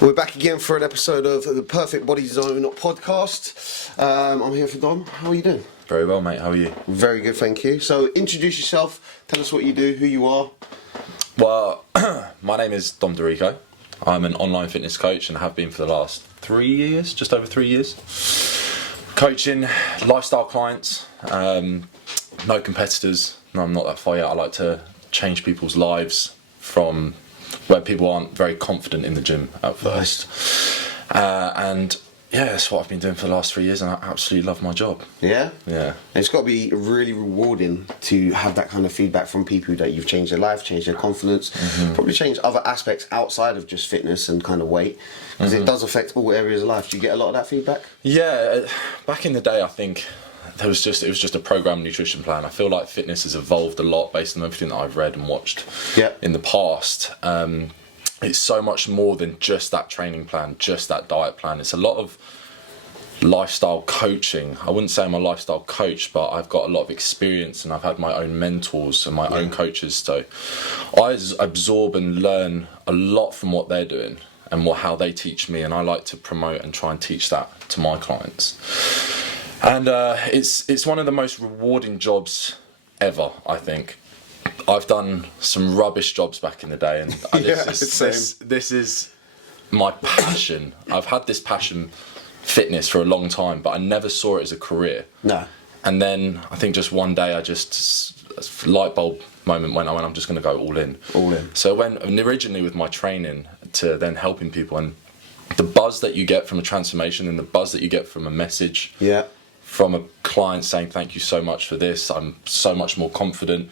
We're back again for an episode of the Perfect Body Zone podcast. I'm here for Dom. How are you doing? Very well, mate. How are you? Very good, thank you. So introduce yourself, tell us what you do, who you are. Well, my name is Dirico. I'm an online fitness coach and have been for the last 3 years, just over 3 years. Coaching lifestyle clients, no competitors. No, I'm not that far yet. I like to change people's lives from where people aren't very confident in the gym at first. And yeah, that's what I've been doing for the last 3 years, and I absolutely love my job. Yeah? Yeah. It's got to be really rewarding to have that kind of feedback from people that you've changed their life, changed their confidence, probably changed other aspects outside of just fitness and kind of weight, because it does affect all areas of life. Do you get a lot of that feedback? Yeah, back in the day, I think it was just a program nutrition plan. I feel like fitness has evolved a lot based on everything that I've read and watched in the past. It's so much more than just that training plan, just that diet plan. It's a lot of lifestyle coaching. I wouldn't say I'm a lifestyle coach, but I've got a lot of experience and I've had my own mentors and my own coaches. So I absorb and learn a lot from what they're doing and how they teach me, and I like to promote and try and teach that to my clients. And it's one of the most rewarding jobs ever, I think. I've done some rubbish jobs back in the day, and this is my passion. I've had this passion, fitness, for a long time, but I never saw it as a career. No. And then I think just one day a light bulb moment when I'm just going to go all in. All in. So when originally with my training to then helping people, and the buzz that you get from a transformation and the buzz that you get from a message. Yeah. From a client saying thank you so much for this, I'm so much more confident.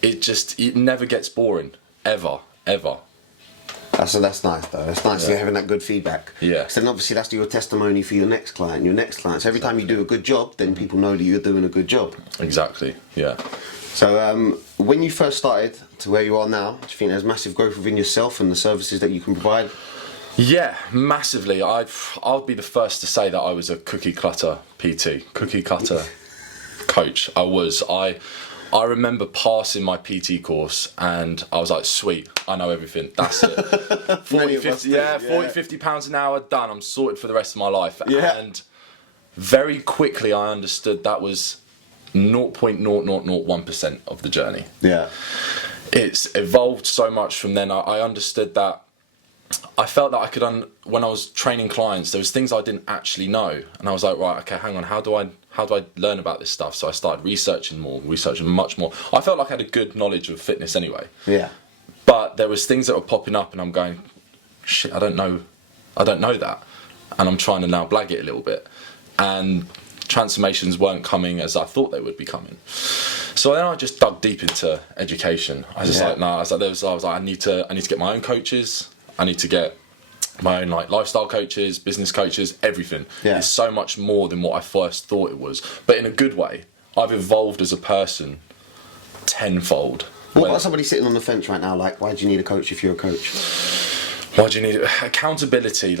It never gets boring, ever. That's nice though. It's nice you're having that good feedback. Yeah. So then obviously that's your testimony for your next client. So every time you do a good job, then people know that you're doing a good job. Exactly. Yeah. So when you first started to where you are now, do you think there's massive growth within yourself and the services that you can provide? Yeah, massively. I'll be the first to say that I was a cookie cutter coach. I remember passing my PT course and I was like, sweet, I know everything, that's it. 50 pounds an hour, done, I'm sorted for the rest of my life. Yeah. And very quickly I understood that was 0.0001% of the journey. Yeah. It's evolved so much from then. I understood that. I felt that I could, when I was training clients, there was things I didn't actually know, and I was like, right, okay, hang on, how do I learn about this stuff? So I started researching much more. I felt like I had a good knowledge of fitness anyway. Yeah. But there was things that were popping up, and I'm going, shit, I don't know that, and I'm trying to now blag it a little bit, and transformations weren't coming as I thought they would be coming. So then I just dug deep into education. I was like, I need to get my own coaches. I need to get my own lifestyle coaches, business coaches, everything. Yeah. It's so much more than what I first thought it was, but in a good way. I've evolved as a person tenfold. What about somebody sitting on the fence right now? Like, why do you need a coach if you're a coach? Why do you need accountability?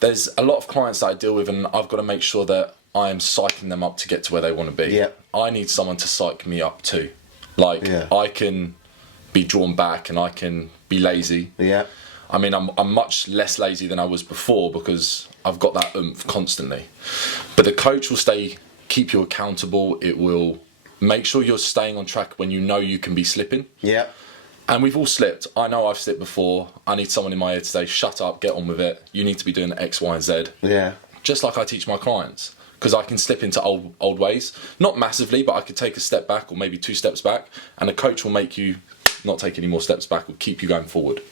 There's a lot of clients that I deal with, and I've got to make sure that I am psyching them up to get to where they want to be. Yeah. I need someone to psych me up too. I can be drawn back and I can be lazy. Yeah. I mean, I'm much less lazy than I was before because I've got that oomph constantly. But the coach will keep you accountable. It will make sure you're staying on track when you know you can be slipping. Yeah. And we've all slipped. I know I've slipped before. I need someone in my ear to say, shut up, get on with it. You need to be doing X, Y, and Z. Yeah. Just like I teach my clients. Because I can slip into old ways. Not massively, but I could take a step back or maybe 2 steps back. And a coach will make you not take any more steps back, or keep you going forward.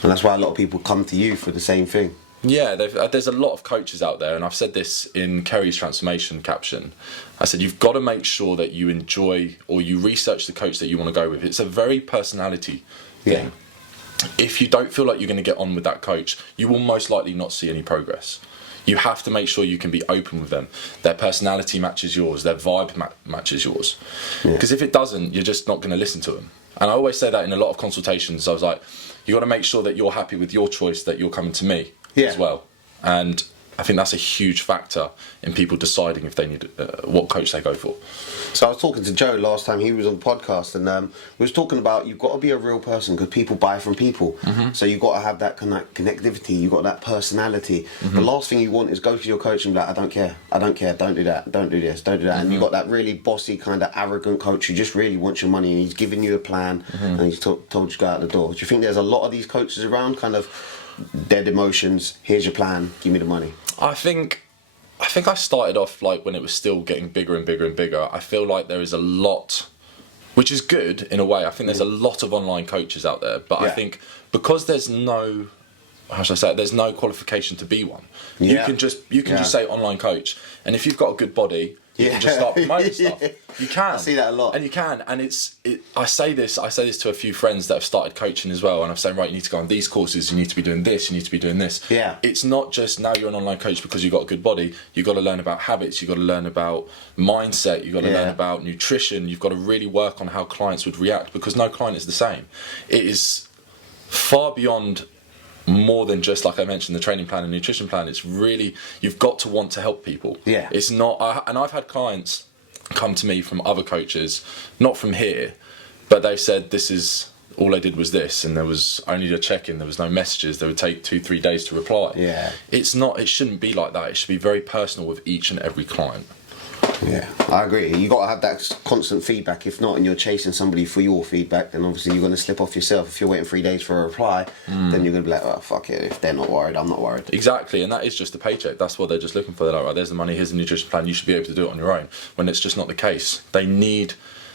And that's why a lot of people come to you for the same thing. Yeah, there's a lot of coaches out there, and I've said this in Kerry's transformation caption. I said, you've got to make sure that you enjoy or you research the coach that you want to go with. It's a very personality thing. If you don't feel like you're going to get on with that coach, you will most likely not see any progress. You have to make sure you can be open with them. Their personality matches yours, their vibe matches yours. Because if it doesn't, you're just not going to listen to them. And I always say that in a lot of consultations. I was like, you got to make sure that you're happy with your choice, that you're coming to me as well. And I think that's a huge factor in people deciding if they need what coach they go for. So I was talking to Joe last time he was on the podcast, and we was talking about you've got to be a real person because people buy from people. So you've got to have that connectivity, you've got that personality. The last thing you want is go to your coach and be like, I don't care, don't do that, don't do this, don't do that. And you've got that really bossy, kind of arrogant coach who just really wants your money and he's giving you a plan and he's told you to go out the door. Do you think there's a lot of these coaches around, kind of dead emotions, here's your plan, give me the money? I think I started off like when it was still getting bigger and bigger and bigger. I feel like there is a lot, which is good in a way. I think there's a lot of online coaches out there, but I think because there's no, how should I say it, there's no qualification to be one. You can just say online coach, and if you've got a good body, you can just start promoting stuff. You can. I see that a lot. And you can. And I say this to a few friends that have started coaching as well, and I'm saying, right, you need to go on these courses, you need to be doing this, you need to be doing this. Yeah. It's not just now you're an online coach because you've got a good body. You've got to learn about habits, you've got to learn about mindset, you've got to learn about nutrition, you've got to really work on how clients would react, because no client is the same. It is far beyond more than just, like I mentioned, the training plan and nutrition plan. It's really, you've got to want to help people. Yeah. It's not, and I've had clients come to me from other coaches, not from here, but they've said this is, all I did was this, and there was only a check-in, there was no messages, they would take 2-3 days to reply. Yeah. It's not, it shouldn't be like that. It should be very personal with each and every client. Yeah, I agree. You got to have that constant feedback. If not, and you're chasing somebody for your feedback, then obviously you're going to slip off yourself. If you're waiting 3 days for a reply, then you're going to be like, oh, fuck it. If they're not worried, I'm not worried. Exactly, and that is just a paycheck. That's what they're just looking for. They're like, right, there's the money, here's the nutrition plan, you should be able to do it on your own. When it's just not the case. They need,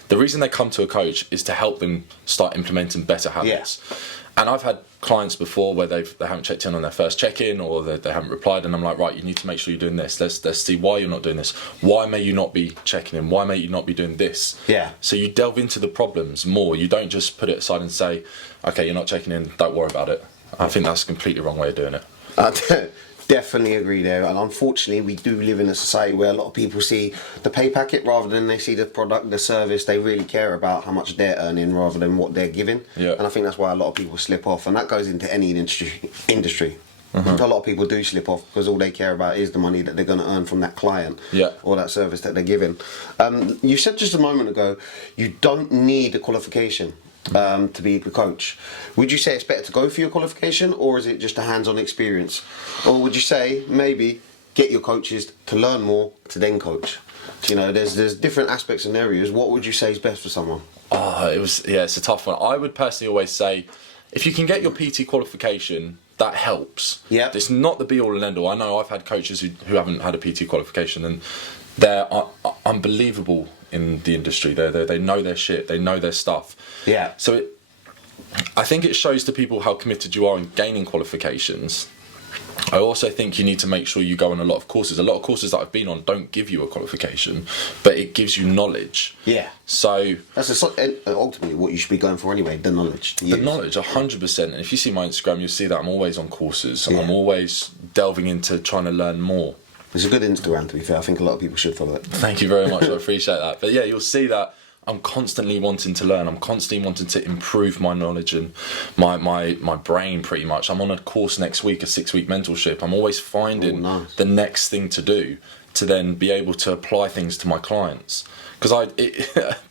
the reason they come to a coach is to help them start implementing better habits. Yeah. And I've had clients before where they haven't checked in on their first check-in, or they haven't replied, and I'm like, right, you need to make sure you're doing this. Let's see why you're not doing this. Why may you not be checking in? Why may you not be doing this? Yeah. So you delve into the problems more. You don't just put it aside and say, okay, you're not checking in, don't worry about it. I think that's a completely wrong way of doing it. Definitely agree there, and unfortunately we do live in a society where a lot of people see the pay packet rather than they see the product, the service. They really care about how much they're earning rather than what they're giving. And I think that's why a lot of people slip off, and that goes into any industry. A lot of people do slip off because all they care about is the money that they're going to earn from that client or that service that they're giving. You said just a moment ago you don't need a qualification to be a coach. Would you say it's better to go for your qualification, or is it just a hands-on experience? Or would you say maybe get your coaches to learn more to then coach? You know, there's different aspects and areas. What would you say is best for someone? It's a tough one. I would personally always say if you can get your PT qualification, that helps. Yeah. It's not the be-all and end-all. I know I've had coaches who haven't had a PT qualification, and they're unbelievable in the industry. They know their shit, they know their stuff. Yeah. So I think it shows to people how committed you are in gaining qualifications. I also think you need to make sure you go on a lot of courses. A lot of courses that I've been on don't give you a qualification, but it gives you knowledge. Yeah. So that's ultimately what you should be going for anyway, the knowledge. The knowledge, 100%. And if you see my Instagram, you'll see that I'm always on courses. I'm always delving into trying to learn more. It's a good Instagram, to be fair. I think a lot of people should follow it. Thank you very much. I appreciate that. But yeah, you'll see that I'm constantly wanting to learn. I'm constantly wanting to improve my knowledge and my brain, pretty much. I'm on a course next week, a 6-week mentorship. I'm always finding the next thing to do to then be able to apply things to my clients. Because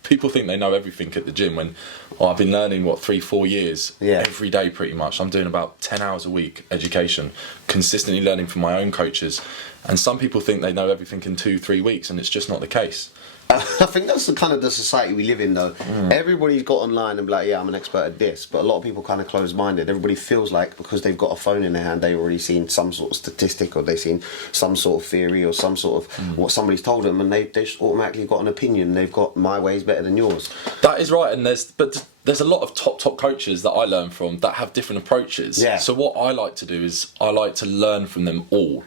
people think they know everything at the gym when I've been learning, 3-4 years, every day pretty much. I'm doing about 10 hours a week education, consistently learning from my own coaches. And some people think they know everything in 2-3 weeks, and it's just not the case. I think that's the kind of the society we live in, though. Everybody's got online and be like, yeah, I'm an expert at this, but a lot of people kind of closed-minded. Everybody feels like because they've got a phone in their hand, they've already seen some sort of statistic, or they've seen some sort of theory, or some sort of what somebody's told them, and they just automatically got an opinion. They've got my way's better than yours. That is right, and there's a lot of top coaches that I learn from that have different approaches. Yeah. So what I like to do is I like to learn from them all.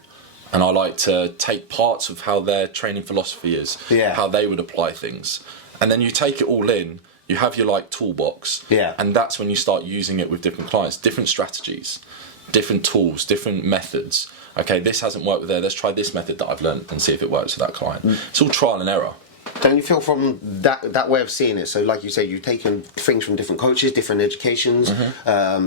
And I like to take parts of how their training philosophy is, how they would apply things. And then you take it all in, you have your toolbox, and that's when you start using it with different clients, different strategies, different tools, different methods. Okay, this hasn't worked with there, let's try this method that I've learned and see if it works with that client. It's all trial and error. Don't you feel from that way of seeing it? So, like you said, you've taken things from different coaches, different educations,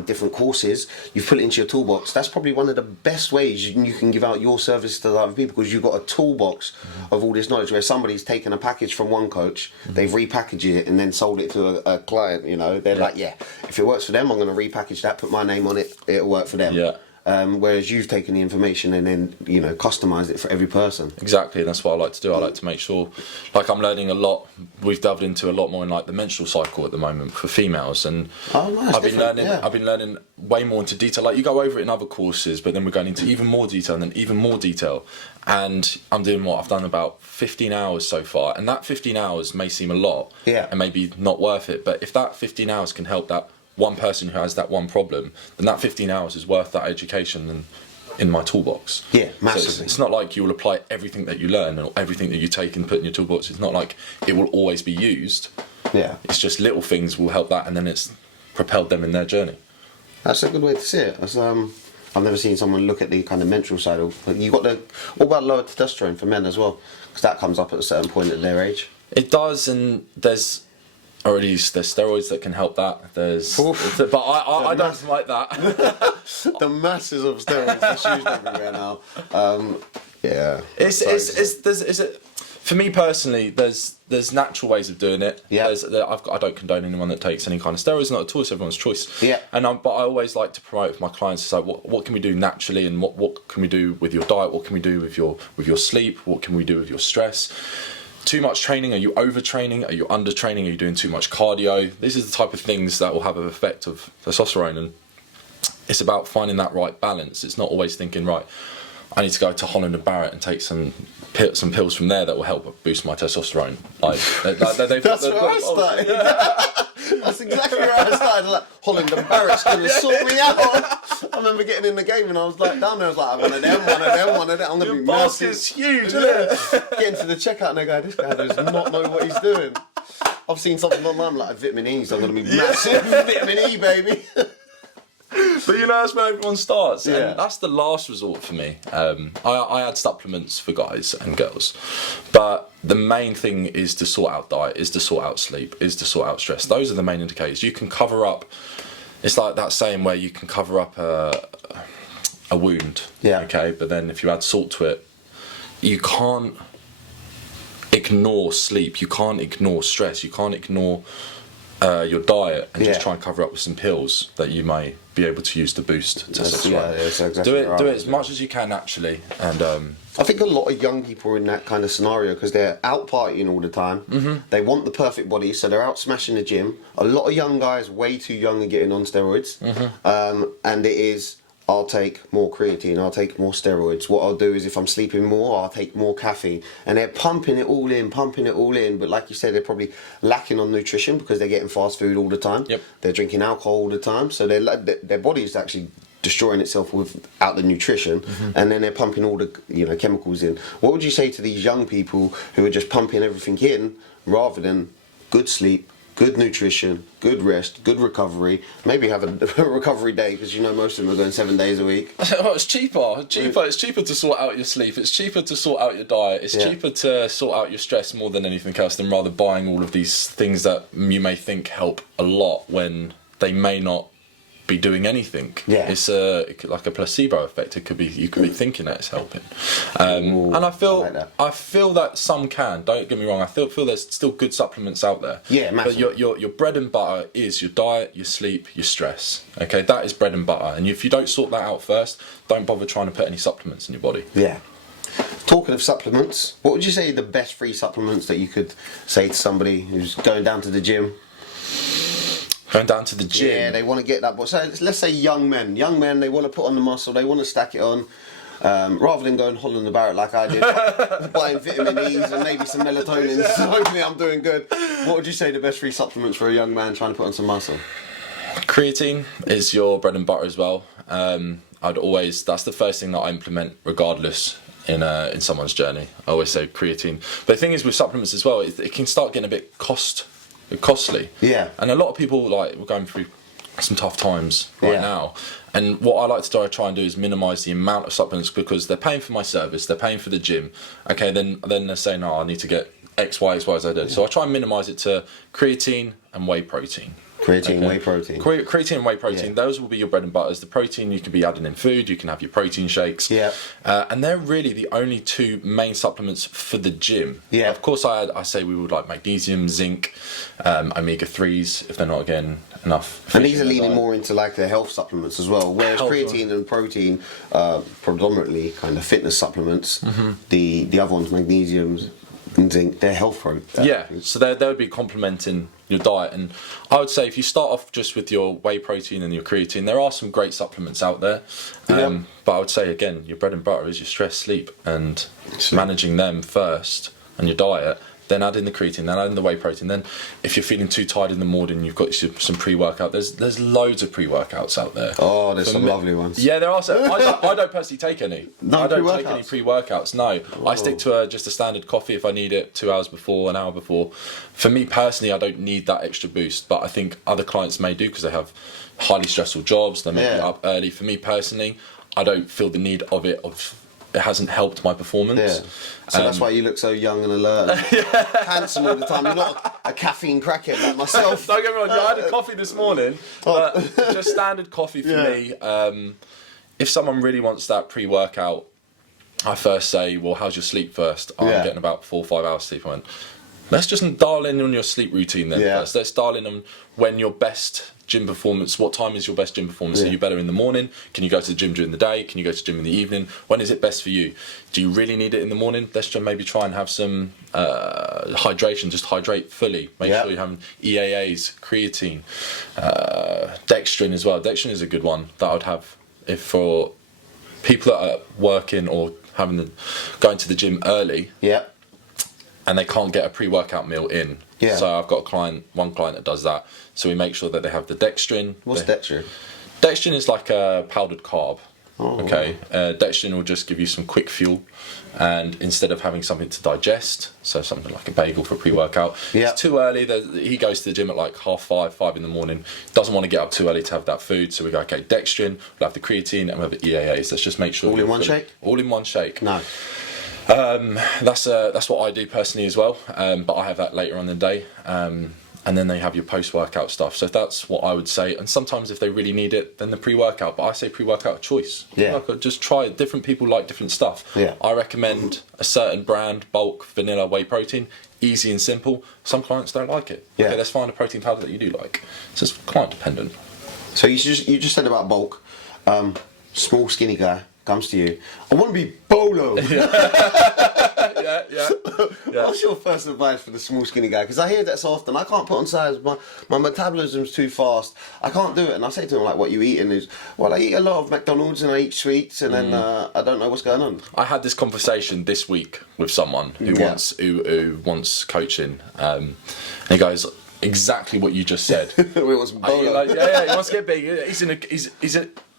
different courses. You've put it into your toolbox. That's probably one of the best ways you can give out your service to other people, because you've got a toolbox of all this knowledge. Where somebody's taken a package from one coach, they've repackaged it and then sold it to a client. You know, they're like, yeah, if it works for them, I'm going to repackage that, put my name on it. It'll work for them. Yeah. Whereas you've taken the information and then, you know, customised it for every person. Exactly, and that's what I like to do. I like to make sure, like, I'm learning a lot. We've delved into a lot more in like the menstrual cycle at the moment for females, and nice, I've been learning way more into detail. Like, you go over it in other courses, but then we're going into even more detail and then even more detail. And I'm doing what I've done about 15 hours so far, and that 15 hours may seem a lot, and maybe not worth it. But if that 15 hours can help that one person who has that one problem, then that 15 hours is worth that education in my toolbox. Yeah, massively. So it's not like you will apply everything that you learn or everything that you take and put in your toolbox. It's not like it will always be used. Yeah. It's just little things will help that, and then it's propelled them in their journey. That's a good way to see it. I've never seen someone look at the kind of menstrual side of. You got what about lower testosterone for men as well? Because that comes up at a certain point at their age. It does, and there's steroids that can help that. But I don't like that. The masses of steroids that's used everywhere now. Yeah. For me personally, there's natural ways of doing it. Yeah. I don't condone anyone that takes any kind of steroids. Not at all. It's everyone's choice. Yeah. But I always like to promote with my clients. So what can we do naturally, and what can we do with your diet? What can we do with your sleep? What can we do with your stress? Too much training? Are you overtraining? Are you undertraining? Are you doing too much cardio? This is the type of things that will have an effect of testosterone, and it's about finding that right balance. It's not always thinking, right, I need to go to Holland and Barrett and take some pills from there that will help boost my testosterone. That's where I started. That's exactly where I started. Like, Holland and Barrett's going to sort me out. I remember getting in the game and I was like, down there, I was like, one of them. I'm going to be massive. Basket's huge, isn't it? Getting to the checkout and they go, this guy does not know what he's doing. I've seen something online like vitamin E, so I'm going to be massive. Vitamin E, baby. But you know, that's where everyone starts, and that's the last resort for me. I had supplements for guys and girls, but the main thing is to sort out diet, is to sort out sleep, is to sort out stress. Those are the main indicators. You can cover up. It's like that saying where you can cover up a wound. Yeah. Okay, but then if you add salt to it, you can't ignore sleep. You can't ignore stress. You can't ignore your diet and just try and cover up with some pills that you may be able to use to boost testosterone. Do it as much as you can naturally, and I think a lot of young people are in that kind of scenario because they're out partying all the time. They want the perfect body, so they're out smashing the gym. A lot of young guys, way too young, are getting on steroids, and it is, I'll take more creatine, I'll take more steroids. What I'll do is if I'm sleeping more, I'll take more caffeine. And they're pumping it all in. But like you said, they're probably lacking on nutrition because they're getting fast food all the time. Yep. They're drinking alcohol all the time. So their body is actually destroying itself without the nutrition. And then they're pumping all the chemicals in. What would you say to these young people who are just pumping everything in rather than good sleep, good nutrition, good rest, good recovery, maybe have a recovery day because most of them are going 7 days a week. Well, it's cheaper. It's cheaper to sort out your sleep. It's cheaper to sort out your diet. It's cheaper to sort out your stress more than anything else, than rather buying all of these things that you may think help a lot when they may not be doing anything. It's like a placebo effect. You could be thinking that it's helping, and I feel that some can. Don't get me wrong. I feel there's still good supplements out there. Yeah, massively. But your bread and butter is your diet, your sleep, your stress. Okay, that is bread and butter. And if you don't sort that out first, don't bother trying to put any supplements in your body. Yeah. Talking of supplements, what would you say are the best free supplements that you could say to somebody who's going down to the gym? Going down to the gym. Yeah, they want to get that. So let's say young men, they want to put on the muscle, they want to stack it on. Rather than going Holland and Barrett like I did, buying vitamin E's and maybe some melatonin, so hopefully I'm doing good. What would you say the best free supplements for a young man trying to put on some muscle? Creatine is your bread and butter as well. That's the first thing that I implement regardless in someone's journey. I always say creatine. But the thing is with supplements as well, it can start getting a bit costly. Yeah. And a lot of people we're going through some tough times right now. And what I like to do, I try and do is minimise the amount of supplements because they're paying for my service, they're paying for the gym. Okay, then they're saying, I need to get X, Y, Z. So I try and minimise it to creatine and whey protein. Creatine, whey protein. Creatine and whey protein, those will be your bread and butters. The protein you can be adding in food, you can have your protein shakes. Yeah. And they're really the only two main supplements for the gym. Yeah. Of course, I say we would like magnesium, zinc, omega-3s, if they're not, again, enough. And these are leaning more into like the health supplements as well, whereas creatine and protein predominantly kind of fitness supplements. The other ones, magnesium and zinc, they're health so they would be complementing your diet. And I would say if you start off just with your whey protein and your creatine, there are some great supplements out there. But I would say, again, your bread and butter is your stress, sleep, and managing them first, and your diet. Then add in the creatine, then add in the whey protein. Then, if you're feeling too tired in the morning, you've got some pre-workout. There's loads of pre-workouts out there. Oh, there's some lovely ones. Yeah, there are. I don't personally take any. No, I don't take any pre-workouts. No, I stick to just a standard coffee if I need it, 2 hours before, an hour before. For me personally, I don't need that extra boost, but I think other clients may do because they have highly stressful jobs. They may be up early. For me personally, I don't feel the need of it. It hasn't helped my performance. Yeah. So that's why you look so young and alert, and handsome all the time. You're not a caffeine crackhead like myself. Don't get me wrong. I had a coffee this morning, but just standard coffee for me. If someone really wants that pre-workout, I first say, well, how's your sleep first? I'm getting about 4 or 5 hours sleep. I went, let's just dial in on your sleep routine then first. Let's dial in on when your best gym performance, what time is your best gym performance? Are you better in the morning? Can you go to the gym during the day? Can you go to the gym in the evening? When is it best for you? Do you really need it in the morning? Let's just maybe try and have some hydration, just hydrate fully. Make sure you're having EAAs, creatine, dextrin as well. Dextrin is a good one that I would have if for people that are working or going to the gym early. And they can't get a pre-workout meal in. So I've got one client that does that. So we make sure that they have the dextrin. What's dextrin? Dextrin is like a powdered carb. Dextrin will just give you some quick fuel, and instead of having something to digest, so something like a bagel for pre-workout, it's too early. He goes to the gym at like 5:30 in the morning, doesn't want to get up too early to have that food, so we go, okay, dextrin, we'll have the creatine, and we'll have the EAAs. Let's just make sure all in one shake. All in one shake. No. That's what I do personally as well, but I have that later on in the day, and then they have your post-workout stuff. So that's what I would say. And sometimes if they really need it, then the pre-workout. But I say pre-workout choice. Just try it. Different people like different stuff. I recommend a certain brand, bulk, vanilla, whey protein. Easy and simple. Some clients don't like it. Okay, let's find a protein powder that you do like. So it's client dependent. So you just said about bulk. Small skinny guy comes to you. I want to be Bolo. What's your first advice for the small skinny guy? Because I hear that so often. I can't put on size. My metabolism's too fast. I can't do it. And I say to them, like, what you eating is, well, I eat a lot of McDonald's and I eat sweets, and then I don't know what's going on. I had this conversation this week with someone who wants coaching, and he goes, exactly what you just said. He wants Bolo. He wants to get big.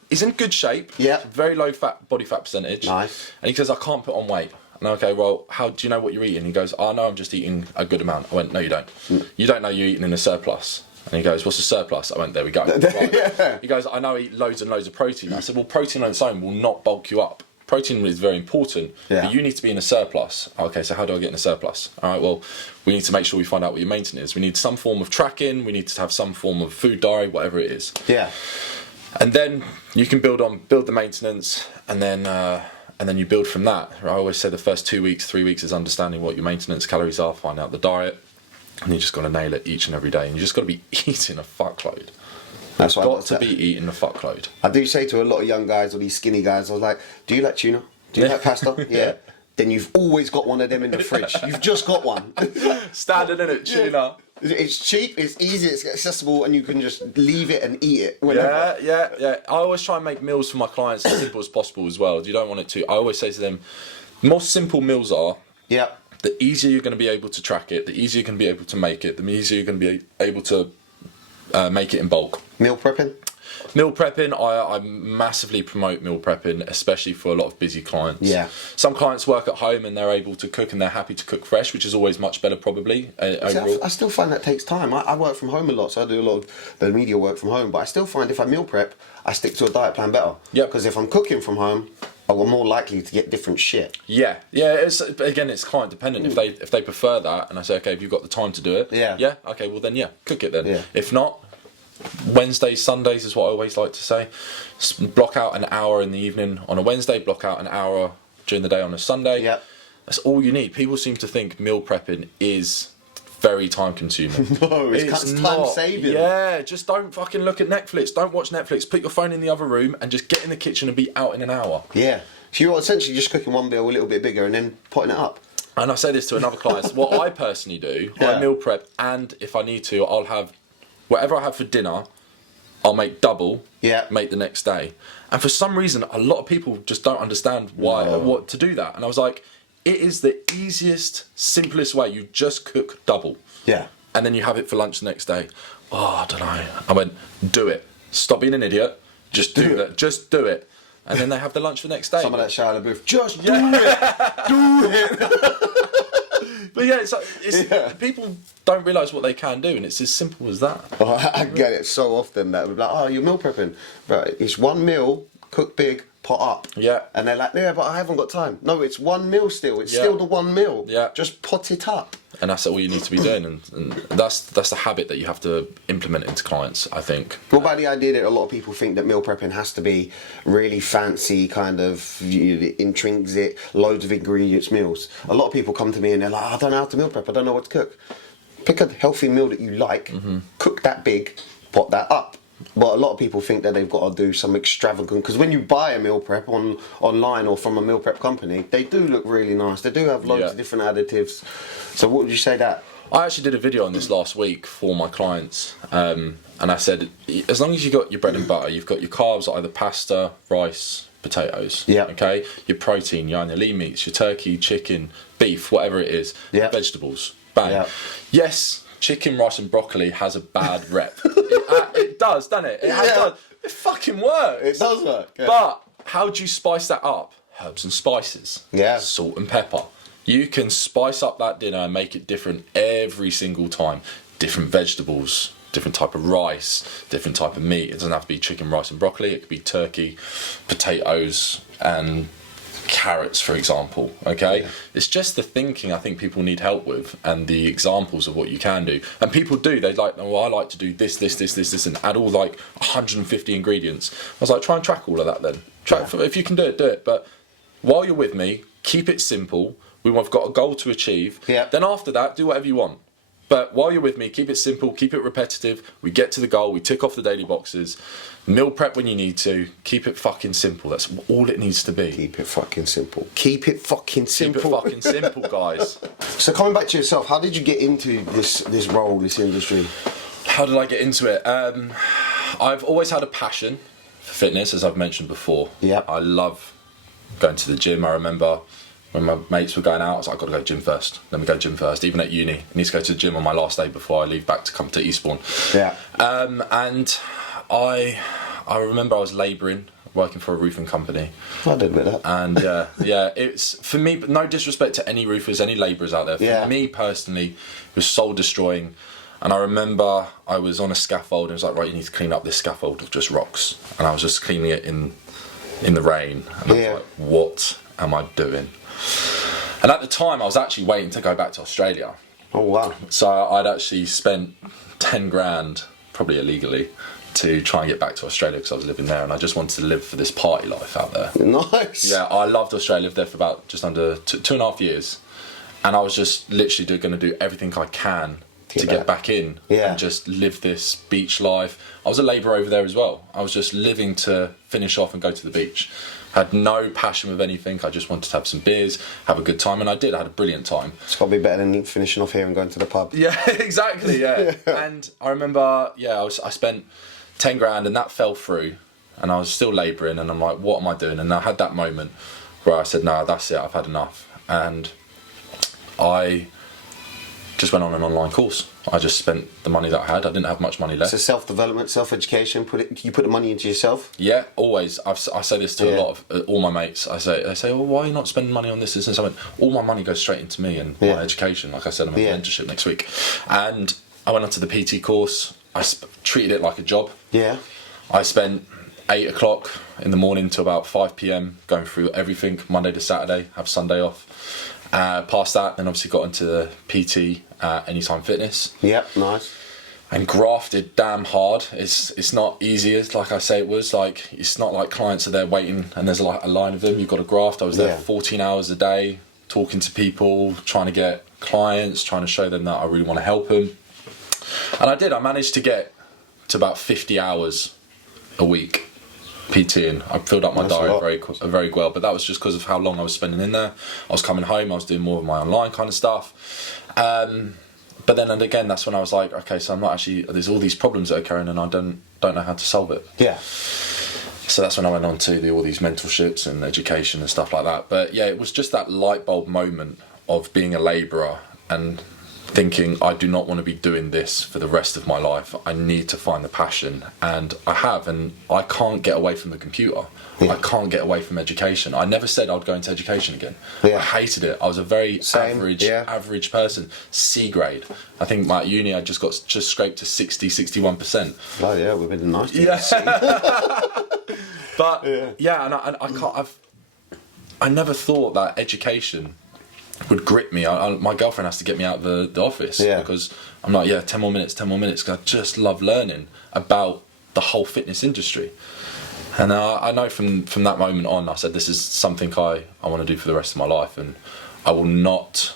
He's in good shape. Very low body fat percentage. Nice. And he says, I can't put on weight. And okay, well, how do you know what you're eating? He goes, oh, no, I'm just eating a good amount. I went, no, you don't. You don't know you're eating in a surplus. And he goes, what's a surplus? I went, there we go. Right. He goes, I know I eat loads and loads of protein. I said, well, protein on its own will not bulk you up. Protein is very important, but you need to be in a surplus. Okay, so how do I get in a surplus? All right, well, we need to make sure we find out what your maintenance is. We need some form of tracking. We need to have some form of food diary, whatever it is. And then you can build the maintenance, and then you build from that. I always say the first 2 weeks, 3 weeks is understanding what your maintenance calories are, find out the diet, and you just got to nail it each and every day. And you just got to be eating a fuckload. That's what got to be eating a fuckload. I do say to a lot of young guys or these skinny guys, I was like, do you like tuna? Do you like pasta? Then you've always got one of them in the fridge. You've just got one. Standard in it, tuna. It's cheap, it's easy, it's accessible, and you can just leave it and eat it whenever. I always try and make meals for my clients as simple as possible as well. You don't want it to. I always say to them, the more simple meals are, the easier you're going to be able to track it, the easier you're going to be able to make it, the easier you're going to be able to make it in bulk. Meal prepping? Meal prepping, I massively promote meal prepping, especially for a lot of busy clients. Some clients work at home and they're able to cook and they're happy to cook fresh, which is always much better probably. I still find that takes time. I work from home a lot, so I do a lot of the media work from home, but I still find if I meal prep, I stick to a diet plan better. Because if I'm cooking from home, are more likely to get different shit. Yeah. It's client dependent. If they prefer that, and I say, okay, have you got the time to do it? Yeah. Okay, well then, cook it then. Yeah. If not, Wednesdays, Sundays is what I always like to say. Block out an hour in the evening on a Wednesday. Block out an hour during the day on a Sunday. Yeah. That's all you need. People seem to think meal prepping is very time consuming. No, it's time saving. Yeah, just don't fucking look at Netflix. Don't watch Netflix. Put your phone in the other room and just get in the kitchen and be out in an hour. Yeah. So you're essentially just cooking one meal a little bit bigger and then potting it up. And I say this to another client. What I personally do, I meal prep, and if I need to, I'll have whatever I have for dinner, I'll make double, make the next day. And for some reason, a lot of people just don't understand what to do that. And I was like, it is the easiest, simplest way. You just cook double. Yeah. And then you have it for lunch the next day. Oh, I don't know. I went, do it. Stop being an idiot. Just do that. Just do it. And then they have the lunch for the next day. Some of that Shia LaBeouf. Just do it. Do it. But yeah, people don't realise what they can do, and it's as simple as that. Oh, I get it so often that we're like, oh, you're meal prepping. Right, it's one meal, cook big, pot up. Yeah. And they're like, yeah, but I haven't got time. No, it's one meal still. It's still the one meal. Yeah. Just pot it up. And that's all you need to be doing, and that's the habit that you have to implement into clients, I think. What about the idea that a lot of people think that meal prepping has to be really fancy, kind of intrinsic, loads of ingredients meals? A lot of people come to me and they're like, I don't know how to meal prep, I don't know what to cook. Pick a healthy meal that you like, cook that big, pot that up. But a lot of people think that they've got to do some extravagant, because when you buy a meal prep online or from a meal prep company, they do look really nice. They do have loads of different additives. So what would you say that? I actually did a video on this last week for my clients, and I said, as long as you've got your bread and butter, you've got your carbs, either pasta, rice, potatoes, okay, your protein, your lean meats, your turkey, chicken, beef, whatever it is, vegetables, bang. Yes, chicken, rice and broccoli has a bad rep. It does, doesn't it? It fucking works. It does work. Yeah. But how do you spice that up? Herbs and spices. Yeah. Salt and pepper. You can spice up that dinner and make it different every single time. Different vegetables, different type of rice, different type of meat. It doesn't have to be chicken, rice and broccoli. It could be turkey, potatoes and carrots, for example. Okay, it's just the thinking I think people need help with, and the examples of what you can do. And people do. They like, I like to do this, and add all like 150 ingredients. I was like, try and track all of that then. If you can do it, do it. But while you're with me, keep it simple. We've got a goal to achieve. Then after that, do whatever you want. But while you're with me, keep it simple, keep it repetitive. We get to the goal, we tick off the daily boxes. Meal prep when you need to. Keep it fucking simple. That's all it needs to be. Keep it fucking simple. Keep it fucking simple. Keep it fucking simple, guys. So coming back to yourself, how did you get into this role, this industry? How did I get into it? I've always had a passion for fitness, as I've mentioned before. Yeah. I love going to the gym. I remember when my mates were going out, I was like, I've got to go gym first. Let me go gym first. Even at uni, I need to go to the gym on my last day before I leave back to come to Eastbourne. Yeah. And I remember I was labouring, working for a roofing company. I did with that. And it's for me. No disrespect to any roofers, any labourers out there. For me personally, it was soul destroying. And I remember I was on a scaffold and it was like, right, you need to clean up this scaffold of just rocks. And I was just cleaning it in the rain. And I was like, what am I doing? And at the time I was actually waiting to go back to Australia. Oh wow. So I'd actually spent 10 grand, probably illegally, to try and get back to Australia because I was living there and I just wanted to live for this party life out there. Nice. Yeah, I loved Australia. I lived there for about just under 2.5 years. And I was just literally going to do everything I can to get back in and just live this beach life. I was a labourer over there as well. I was just living to finish off and go to the beach. Had no passion with anything. I just wanted to have some beers, have a good time, and I did. I had a brilliant time. It's got to be better than finishing off here and going to the pub. Yeah, exactly. Yeah. And I remember, I spent 10 grand, and that fell through, and I was still labouring, and I'm like, what am I doing? And I had that moment where I said, no, that's it. I've had enough, and I just went on an online course. I just spent the money that I had. I didn't have much money left. So self-development, self-education. You put the money into yourself. Yeah, always. I say this to a lot of all my mates. They say, well, why are you not spending money on this and something? All my money goes straight into me and my education. Like I said, I'm in mentorship next week, and I went onto the PT course. I treated it like a job. Yeah. I spent 8 o'clock in the morning to about 5 p.m, going through everything, Monday to Saturday, have Sunday off. Past that, then obviously got into the PT, Anytime Fitness. Yep, nice. And grafted damn hard. It's not easy as like I say it was. Like, it's not like clients are there waiting and there's like a line of them. You've got to graft. I was there 14 hours a day, talking to people, trying to get clients, trying to show them that I really want to help them. And I did. I managed to get to about 50 hours a week PTing. I filled up my diary very well, but that was just because of how long I was spending in there. I was coming home, I was doing more of my online kind of stuff. But then and again, that's when I was like, okay, so I'm not actually, there's all these problems that are occurring and I don't know how to solve it. Yeah. So that's when I went on to all these mentorships and education and stuff like that. But yeah, it was just that light bulb moment of being a labourer and thinking, I do not want to be doing this for the rest of my life. I need to find the passion, and I have, and I can't get away from the computer. I can't get away from education. I never said I'd go into education again. I hated it. I was a very average person. C grade. I think my uni I just scraped to 61%. Oh yeah, we've been nice. But and I can't. I never thought that education would grip me. My girlfriend has to get me out of the office because I'm like, 10 more minutes, because I just love learning about the whole fitness industry. And I know from that moment on, I said, this is something I want to do for the rest of my life, and I will not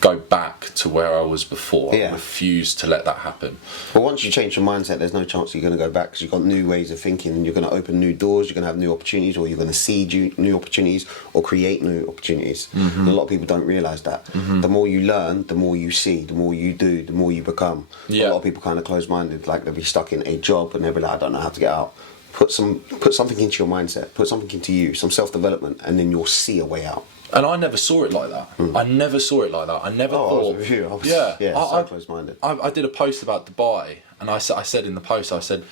go back to where I was before. I refuse to let that happen. Well, once you change your mindset, there's no chance you're going to go back, because you've got new ways of thinking, and you're going to open new doors, you're going to have new opportunities, or you're going to seed new opportunities or create new opportunities. And a lot of people don't realise that. The more you learn, the more you see, the more you do, the more you become. A lot of people kind of close-minded, like they'll be stuck in a job and they'll be like, I don't know how to get out. Put something into your mindset, put something into you, some self-development, and then you'll see a way out. And I never saw it like that. I never saw it like that. I never thought. I was with you. So close-minded. I did a post about Dubai, and I said in the post, I said,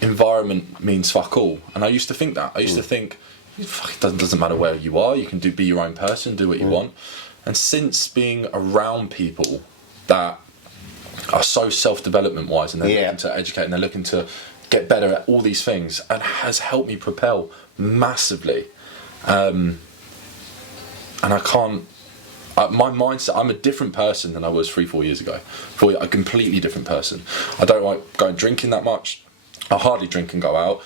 environment means fuck all. And I used to think that. I used to think, it doesn't matter where you are. You can be your own person, do what you want. And since being around people that are so self-development wise, and they're looking to educate, and they're looking to get better at all these things, and has helped me propel massively. And I can't, my mindset, I'm a different person than I was 3-4 years ago. A completely different person. I don't like going drinking that much. I hardly drink and go out.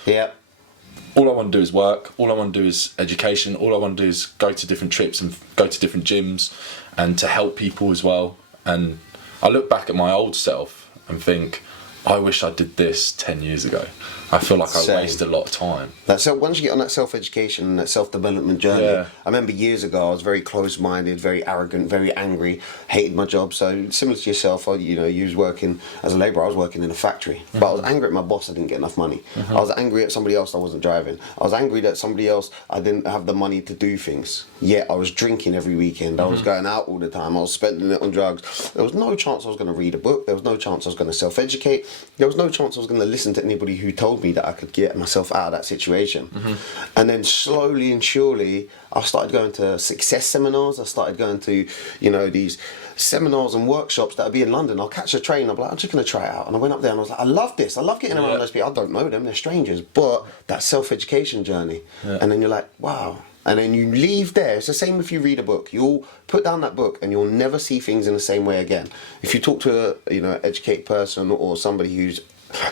All I want to do is work. All I want to do is education. All I want to do is go to different trips and go to different gyms and to help people as well. And I look back at my old self and think, I wish I did this 10 years ago. I feel like I wasted a lot of time. So once you get on that self-education and that self-development journey, I remember years ago I was very close-minded, very arrogant, very angry, hated my job. So similar to yourself, you was working as a labourer, I was working in a factory. But I was angry at my boss, I didn't get enough money. I was angry at somebody else I wasn't driving. I was angry that somebody else, I didn't have the money to do things. Yet I was drinking every weekend. I was going out all the time. I was spending it on drugs. There was no chance I was going to read a book. There was no chance I was going to self-educate. There was no chance I was going to listen to anybody who told me that I could get myself out of that situation. And then slowly and surely I started going to success seminars. I started going to these seminars and workshops that would be in London. I'll catch a train, I'm like, I'm just going to try it out. And I went up there and I was like, I love this. I love getting around those people. I don't know them, they're strangers, but that self-education journey. And then you're like, wow. And then you leave there. It's the same if you read a book. You'll put down that book and you'll never see things in the same way again. If you talk to a educated person or somebody who's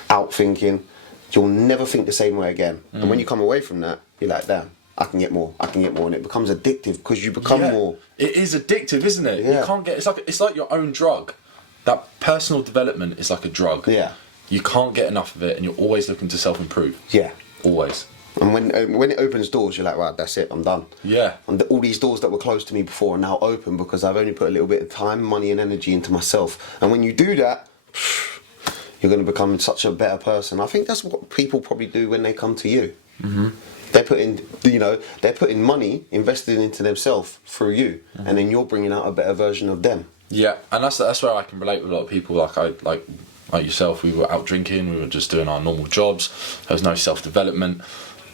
out thinking, you'll never think the same way again. And when you come away from that, you're like, damn, I can get more. And it becomes addictive because you become more. It is addictive, isn't it? You can't get. It's like your own drug. That personal development is like a drug. You can't get enough of it, and you're always looking to self-improve. Always. And when it opens doors, you're like, right, that's it, I'm done. And all these doors that were closed to me before are now open because I've only put a little bit of time, money and energy into myself. And when you do that, you're going to become such a better person. I think that's what people probably do when they come to you. They're putting money invested into themselves through you, and then you're bringing out a better version of them. And that's where I can relate with a lot of people. Like yourself, we were out drinking, we were just doing our normal jobs. There was no self-development.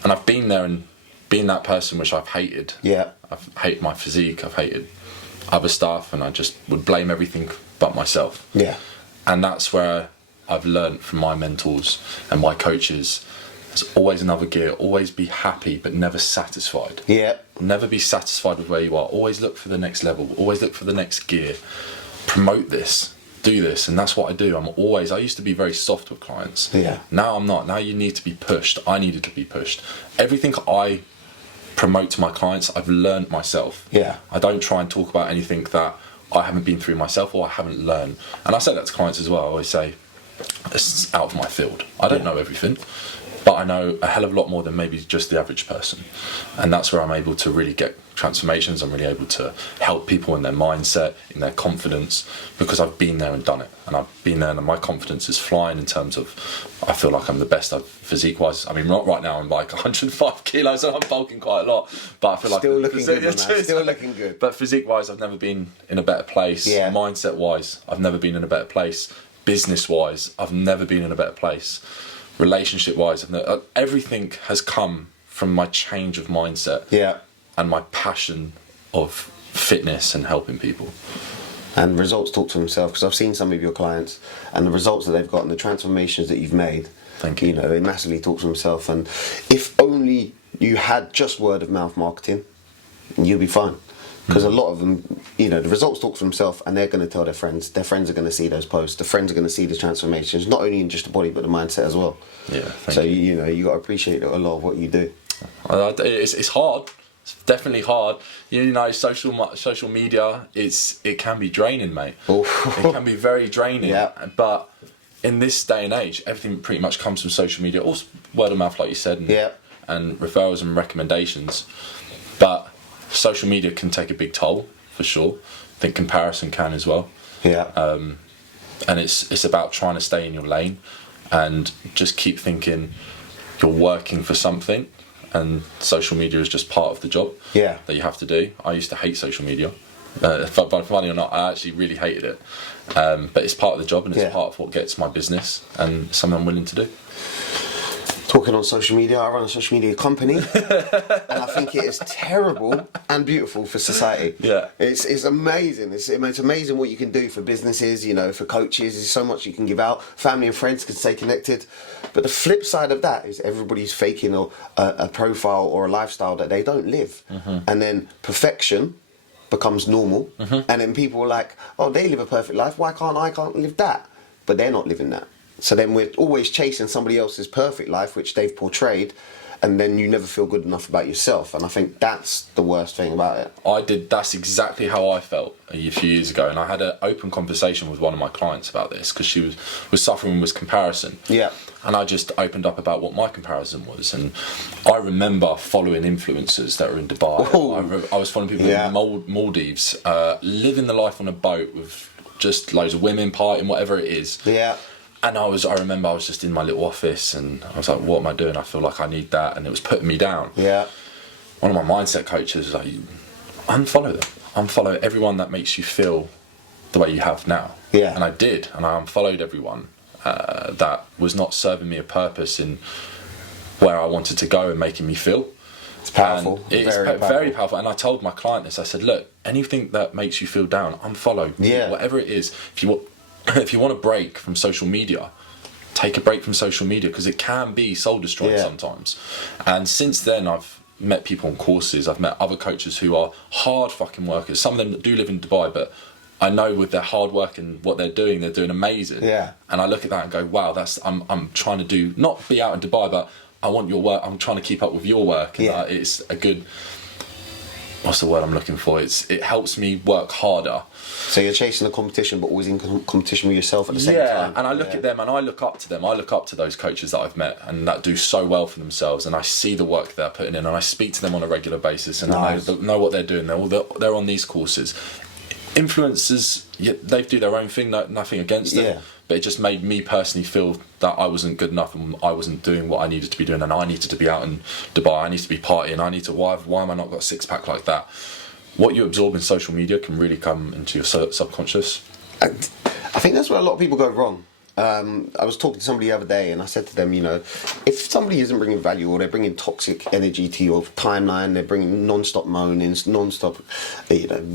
And I've been there and been that person which I've hated. I've hated my physique, I've hated other stuff, and I just would blame everything but myself. And that's where I've learned from my mentors and my coaches There's always another gear. Always be happy, but never satisfied. Yeah. Never be satisfied with where you are. Always look for the next level. Always look for the next gear. Promote this. Do this. And that's what I do. I used to be very soft with clients. Yeah. Now I'm not. Now you need to be pushed. I needed to be pushed. Everything I promote to my clients, I've learned myself. Yeah. I don't try and talk about anything that I haven't been through myself or I haven't learned. And I say that to clients as well. I always say, this is out of my field. I don't know everything, but I know a hell of a lot more than maybe just the average person. And that's where I'm able to really get transformations. I'm really able to help people in their mindset, in their confidence, because I've been there and done it. And I've been there and my confidence is flying in terms of, I feel like I'm the best physique-wise. I mean, right now I'm like 105 kilos and I'm bulking quite a lot, but I feel like... Still looking good, man. Still looking good. But physique-wise, I've never been in a better place. Yeah. Mindset-wise, I've never been in a better place. Business-wise, I've never been in a better place. Relationship-wise, everything has come from my change of mindset. Yeah. And my passion of fitness and helping people. And results talk for themselves, because I've seen some of your clients and the results that they've got and the transformations that you've made. Thank you. You know, they massively talk for themselves. And if only you had just word of mouth marketing, you'll be fine. Because a lot of them, you know, the results talk for themselves and they're going to tell their friends. Their friends are going to see those posts. The friends are going to see the transformations, not only in just the body, but the mindset as well. Yeah, so, you know, you got to appreciate a lot of what you do. It's hard. It's definitely hard. You know, social media, it can be draining, mate. It can be very draining. Yeah. But in this day and age, everything pretty much comes from social media. Also, word of mouth, like you said, and referrals and recommendations. But social media can take a big toll, for sure. I think comparison can as well. Yeah. And it's about trying to stay in your lane and just keep thinking you're working for something, and social media is just part of the job that you have to do. I used to hate social media, but funny or not, I actually really hated it. But it's part of the job and it's part of what gets my business and something I'm willing to do. Talking on social media, I run a social media company, and I think it is terrible and beautiful for society. Yeah, it's amazing. It's amazing what you can do for businesses. You know, for coaches, there's so much you can give out. Family and friends can stay connected. But the flip side of that is everybody's faking a profile or a lifestyle that they don't live, and then perfection becomes normal, and then people are like, "Oh, they live a perfect life. Why can't I live that?" But they're not living that. So then we're always chasing somebody else's perfect life, which they've portrayed, and then you never feel good enough about yourself. And I think that's the worst thing about it. That's exactly how I felt a few years ago. And I had an open conversation with one of my clients about this, because she was suffering with comparison. Yeah. And I just opened up about what my comparison was. And I remember following influencers that were in Dubai. I was following people in Maldives, living the life on a boat with just loads of women, partying, whatever it is. Yeah. And I remember I was just in my little office and I was like, what am I doing? I feel like I need that. And it was putting me down. Yeah. One of my mindset coaches was like, unfollow them. Unfollow everyone that makes you feel the way you have now. Yeah. And I did. And I unfollowed everyone that was not serving me a purpose in where I wanted to go and making me feel. It's powerful. It's very powerful. And I told my client this. I said, look, anything that makes you feel down, unfollow. Yeah. Whatever it is. If you want a break from social media, take a break from social media, because it can be soul destroying sometimes. And since then, I've met people on courses. I've met other coaches who are hard fucking workers. Some of them do live in Dubai, but I know with their hard work and what they're doing amazing. Yeah. And I look at that and go, wow, I'm trying to do, not be out in Dubai, but I want your work. I'm trying to keep up with your work. And it's a good, what's the word I'm looking for? It helps me work harder. So you're chasing the competition, but always in competition with yourself at the same time. Yeah, and I look at them and I look up to them. I look up to those coaches that I've met and that do so well for themselves, and I see the work they're putting in, and I speak to them on a regular basis, and I know what they're doing. They're on these courses. Influencers, they do their own thing, nothing against them. Yeah. But it just made me personally feel that I wasn't good enough and I wasn't doing what I needed to be doing, and I needed to be out in Dubai. I need to be partying. Why am I not got a six pack like that? What you absorb in social media can really come into your subconscious. I think that's where a lot of people go wrong. I was talking to somebody the other day and I said to them, you know, if somebody isn't bringing value, or they're bringing toxic energy to your timeline, they're bringing non-stop moanings, non-stop,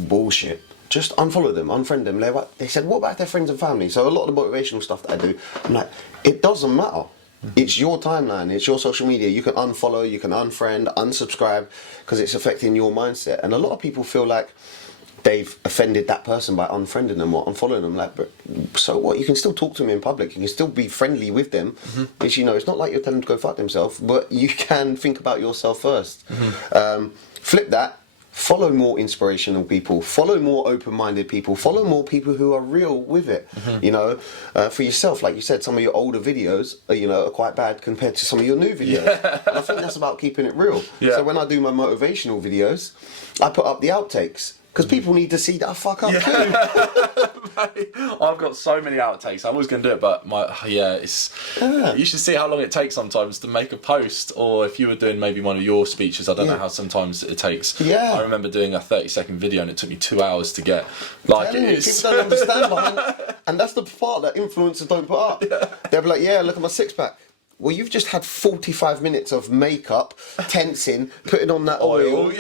bullshit, just unfollow them, unfriend them. They said, what about their friends and family? So a lot of the motivational stuff that I do, I'm like, it doesn't matter. It's your timeline, it's your social media. You can unfollow, you can unfriend, unsubscribe, because it's affecting your mindset. And a lot of people feel like they've offended that person by unfriending them or unfollowing them. Like, but so what? You can still talk to them in public. You can still be friendly with them. Which, you know, it's not like you're telling them to go fuck themselves, but you can think about yourself first. Flip that. Follow more inspirational people. Follow more open-minded people. Follow more people who are real with it. You know, for yourself, like you said, some of your older videos, are quite bad compared to some of your new videos. And I think that's about keeping it real. So when I do my motivational videos, I put up the outtakes. Because people need to see that I fuck up too. Mate, I've got so many outtakes. I was going to do it, but you should see how long it takes sometimes to make a post. Or if you were doing maybe one of your speeches, I don't know how sometimes it takes. I remember doing a 30-second video and it took me 2 hours to get. Like, people don't understand behind, and that's the part that influencers don't put up. They'll be like, yeah, look at my six-pack. Well, you've just had 45 minutes of makeup, tensing, putting on that oil.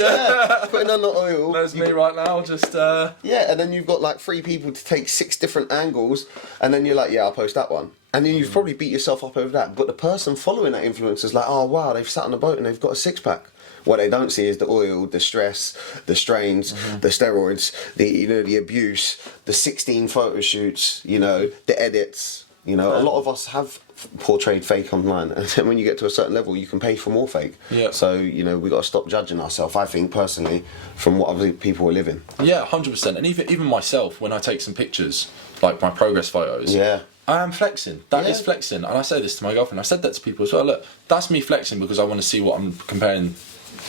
Putting on the oil. There's me right now, just... and then you've got like 3 people to take 6 different angles, and then you're like, yeah, I'll post that one. And then you've probably beat yourself up over that. But the person following that influencer is like, oh, wow, they've sat on a boat and they've got a six-pack. What they don't see is the oil, the stress, the strains, the steroids, the abuse, the 16 photo shoots, the edits. A lot of us have portrayed fake online, and then when you get to a certain level you can pay for more fake. So we got to stop judging ourselves, I think personally, from what other people are living. 100%. And even myself, when I take some pictures, like my progress photos, I am flexing. That is flexing. And I say this to my girlfriend, I said that to people as well. Look, that's me flexing because I want to see what I'm comparing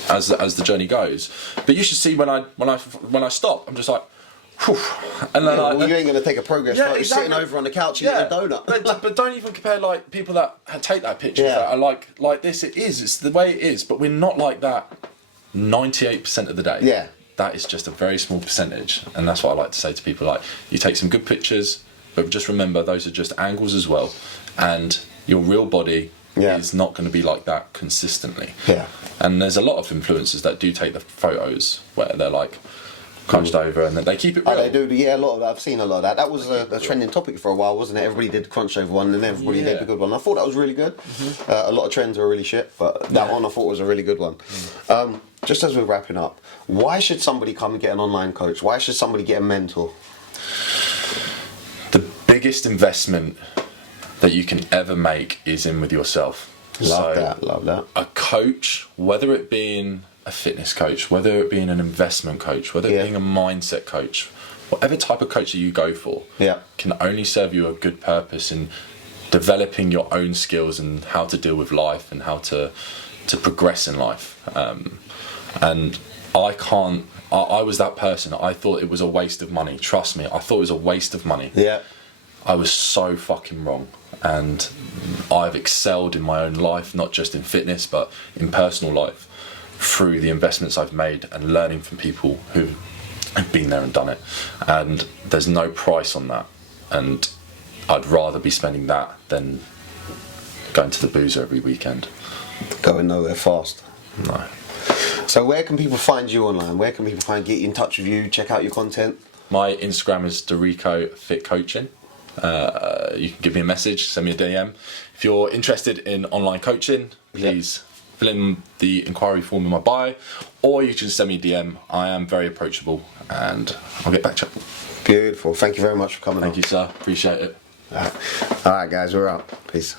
as the journey goes. But you should see when I stop, I'm just like, whew. And then you ain't going to take a progress photo sitting over on the couch eating a donut. but don't even compare like people that take that picture that are like this. It's the way it is, but we're not like that 98% of the day. That is just a very small percentage, and that's what I like to say to people. Like, you take some good pictures, but just remember those are just angles as well, and your real body is not going to be like that consistently. And there's a lot of influencers that do take the photos where they're like crunched over and then they keep it real. They do, a lot of that. I've seen a lot of that. That was a trending topic for a while, wasn't it? Everybody did the crunch over one and then everybody did the good one. I thought that was really good. A lot of trends were really shit, but that one I thought was a really good one. Just as we're wrapping up, why should somebody come and get an online coach? Why should somebody get a mentor? The biggest investment that you can ever make is in with yourself. Love that. A coach, whether it being a fitness coach, whether it being an investment coach, whether it being a mindset coach, whatever type of coach that you go for, can only serve you a good purpose in developing your own skills and how to deal with life and how to progress in life. And I was that person. I thought it was a waste of money. Trust me, I thought it was a waste of money. I was so fucking wrong. And I've excelled in my own life, not just in fitness, but in personal life, through the investments I've made and learning from people who have been there and done it. And there's no price on that. And I'd rather be spending that than going to the boozer every weekend. Going nowhere fast. No. So where can people find you online? Where can people get in touch with you, check out your content? My Instagram is Dirico Fit Coaching. You can give me a message, send me a DM. If you're interested in online coaching, please fill in the inquiry form in my bio, or you can send me a DM. I am very approachable and I'll get back to you. Beautiful. Thank you very much for coming on. Thank you, sir. Appreciate it. All right, guys, we're out. Peace.